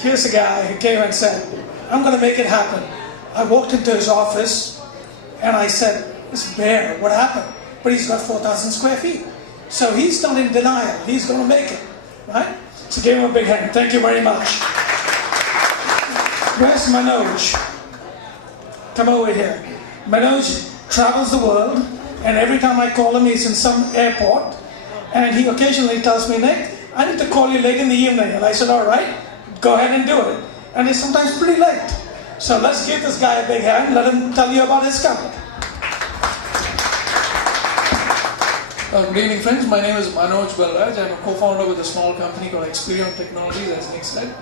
Here's a guy who came and said, I'm going to make it happen. I walked into his office and I said, it's bare, what happened? But he's got 4,000 square feet. So he's not in denial, he's going to make it, right? So give him a big hand, thank you very much. Where's Manoj? Come over here. Manoj travels the world, and every time I call him, he's in some airport, and he occasionally tells me, Nick, I need to call you late in the evening. And I said, all right, go ahead and do it. And it's sometimes pretty late. So let's give this guy a big hand, let him tell you about his company. Good evening, friends. My name is Manoj. I'm a co-founder with a small company called Experion Technologies, as Nick said.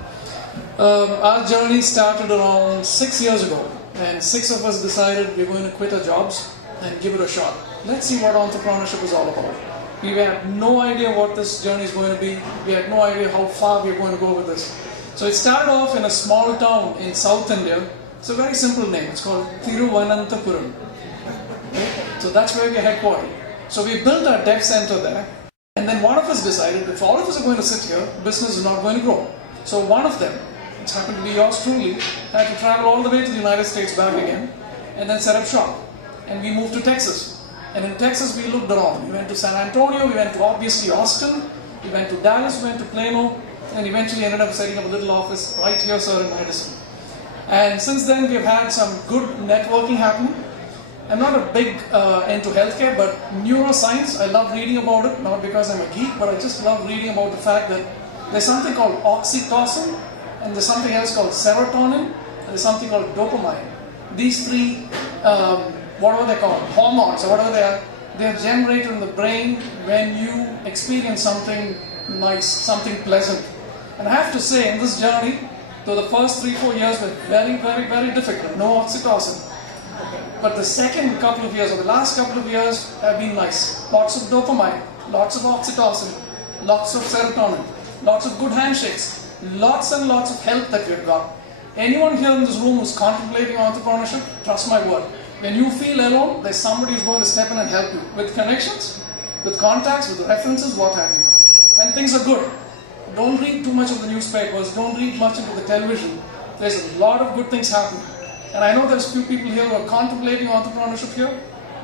Our journey started around 6 years ago, and 6 of us decided we're going to quit our jobs and give it a shot. Let's see what entrepreneurship is all about. We had no idea what this journey is going to be. We had no idea how far we're going to go with this. So it started off in a small town in South India. It's a very simple name. It's called Thiruvananthapuram. So that's where we're headquartered. So we built our dev center there, and then one of us decided if all of us are going to sit here, business is not going to grow. So one of them, which happened to be yours truly, had to travel all the way to the United States back again, and then set up shop. And we moved to Texas. And in Texas we looked around. We went to San Antonio, we went to obviously Austin, we went to Dallas, we went to Plano, and eventually ended up setting up a little office right here, sir, in Madison. And since then we've had some good networking happening. I'm not a big into healthcare, but neuroscience, I love reading about it, not because I'm a geek, but I just love reading about the fact that there's something called oxytocin, and there's something else called serotonin, and there's something called dopamine. These three, whatever they're called, hormones or whatever they're generated in the brain when you experience something nice, something pleasant. And I have to say, in this journey, though the first 3-4 years were very, very, very difficult, no oxytocin. But the second couple of years, or the last couple of years, have been nice. Lots of dopamine, lots of oxytocin, lots of serotonin, lots of good handshakes, lots and lots of help that we've got. Anyone here in this room who's contemplating entrepreneurship, trust my word. When you feel alone, there's somebody who's going to step in and help you. With connections, with contacts, with references, what have you. And things are good. Don't read too much of the newspapers, don't read much into the television. There's a lot of good things happening. And I know there's few people here who are contemplating entrepreneurship here.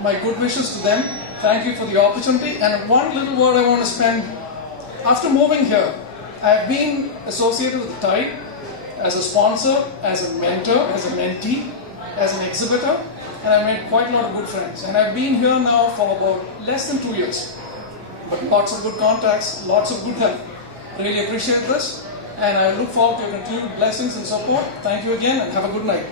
My good wishes to them. Thank you for the opportunity. And one little word I want to spend. After moving here, I've been associated with TiE as a sponsor, as a mentor, as a mentee, as an exhibitor, and I've made quite a lot of good friends. And I've been here now for about less than 2 years. But lots of good contacts, lots of good help. Really appreciate this. And I look forward to your continued blessings and support. Thank you again and have a good night.